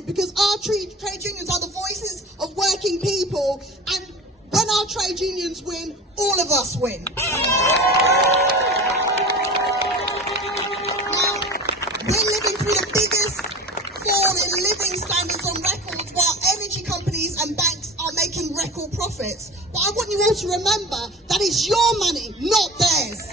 massive, because our trade unions are the voices of working people, and when our trade unions win, all of us win. Now, we're living through the biggest fall in living standards on record, while energy companies and banks are making record profits. But I want you all to remember that it's your money, not theirs.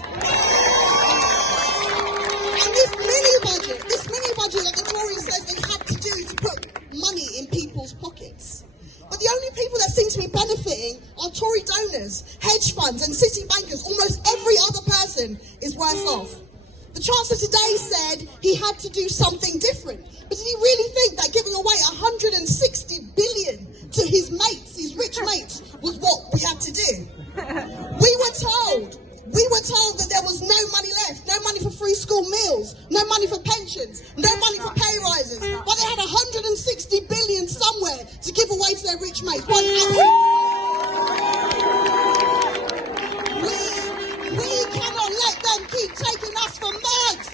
And this mini budget that the Tories says they had to do to put money in people's pockets. But the only people that seem to be benefiting are Tory donors, hedge funds and city bankers. Almost every other person is worse off. The Chancellor today said he had to do something different. But did he really think that giving away 160 billion to his mates, his rich mates, was what we had to do? We were told that there was no money left, no money for free school meals, no money for pensions, no money for pay rises. But they had 160 billion somewhere to give away to their rich mates. What we cannot let them keep taking us for mugs.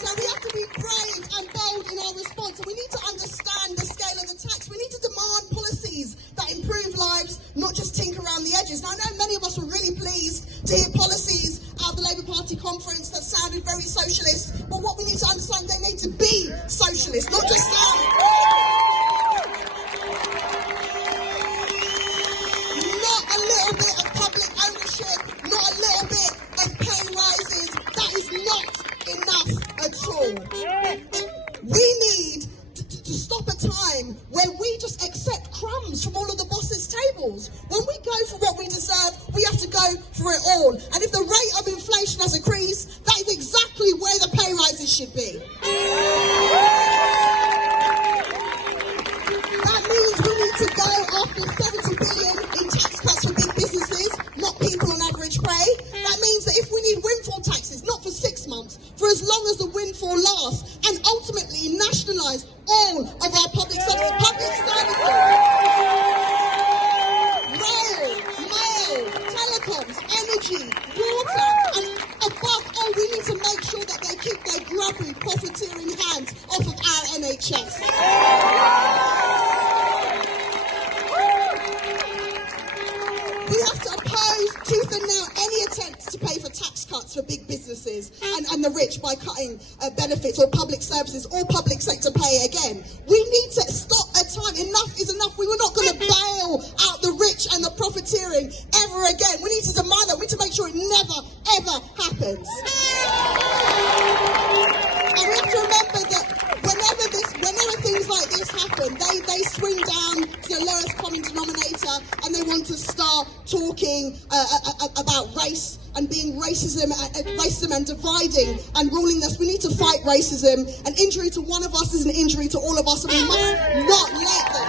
So we have to be brave and bold in our response. And we need to understand the scale of the tax. We need to demand policies that improve lives, not just tinker around the edges. Now, I know many of us were really pleased to hear policies at the Labour Party conference that sounded very socialist, but what we need to understand, they need to be socialist, not just sound. Not a little bit of public ownership, not a little bit of pay rises. That is not enough at all. We need to stop a time where we just accept crumbs from all of the bosses' tables. When we go for what we deserve, we have to go for it all. And if the rate of inflation has increased, that is exactly where the pay rises should be. That means we need to go after 70 billion in tax cuts for big businesses, not people on average pay. That means that if we need windfall taxes, not for 6 months, for as long as the windfall lasts, and ultimately nationalise all of our public services. Rail, telecoms, energy, water, and above all, we need to make sure that they keep their grubby, profiteering hands off of our NHS. We have to oppose tooth and nail any attempts to pay for tax cuts for big businesses and the rich by cutting benefits or public services or public sector pay again. We need to stop a time. Enough is enough. We were not going to bail out the rich and the profiteering ever again. We need to demand that. We need to make sure it never, ever happens. And we have to remember that whenever things like this happen, they swing down to the lowest common denominator and they want to start talking about race and being racism and dividing and ruling us. We need to fight racism. An injury to one of us is an injury to all of us, and we must not let them.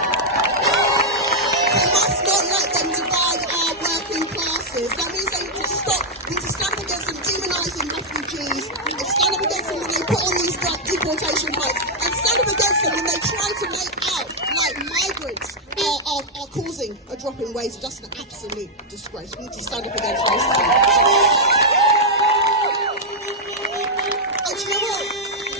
We must not let them divide our working classes. That means they need to stop. We need to stand up against them demonising refugees, and stand up against them when they put on these deportation flights, and stand up against them when they try to make out like migrants are causing a drop in wages. Just an absolute disgrace. We need to stand up against racism. And you know what?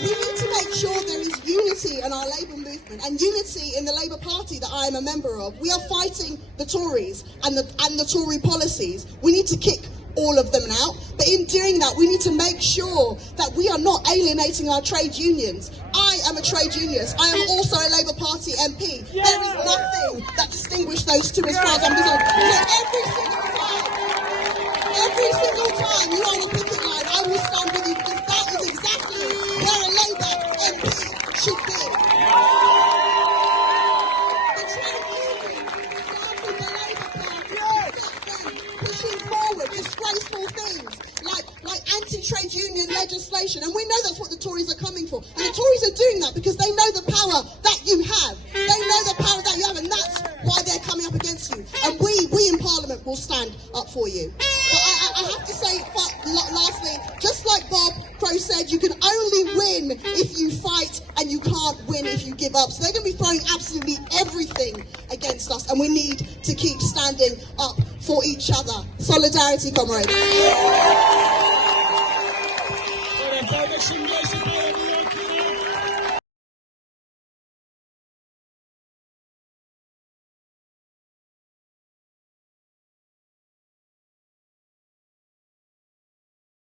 We need to make sure there is unity in our Labour movement and unity in the Labour Party that I am a member of. We are fighting the Tories and the Tory policies. We need to kick all of them out. But in doing that, we need to make sure that we are not alienating our trade unions. I am a trade unionist. I am also a Labour Party MP. There is nothing that distinguishes those two as far as I'm concerned. So every single time you are on a picket line, I will stand with you, because that is exactly where a Labour MP should be. The trade unions starting the Labour Party, pushing forward disgraceful things like anti-trade union legislation, and we know that's what the Tories are coming for. And the Tories are doing that because they know the power that you have. They know the power that you have, and that's why they're coming up against you. And we in Parliament will stand up for you. But I have to say, lastly, just like Bob Crow said, you can only win if you fight, and you can't win if you give up. So they're going to be throwing absolutely everything against us, and we need to keep standing up for each other. Solidarity, comrades.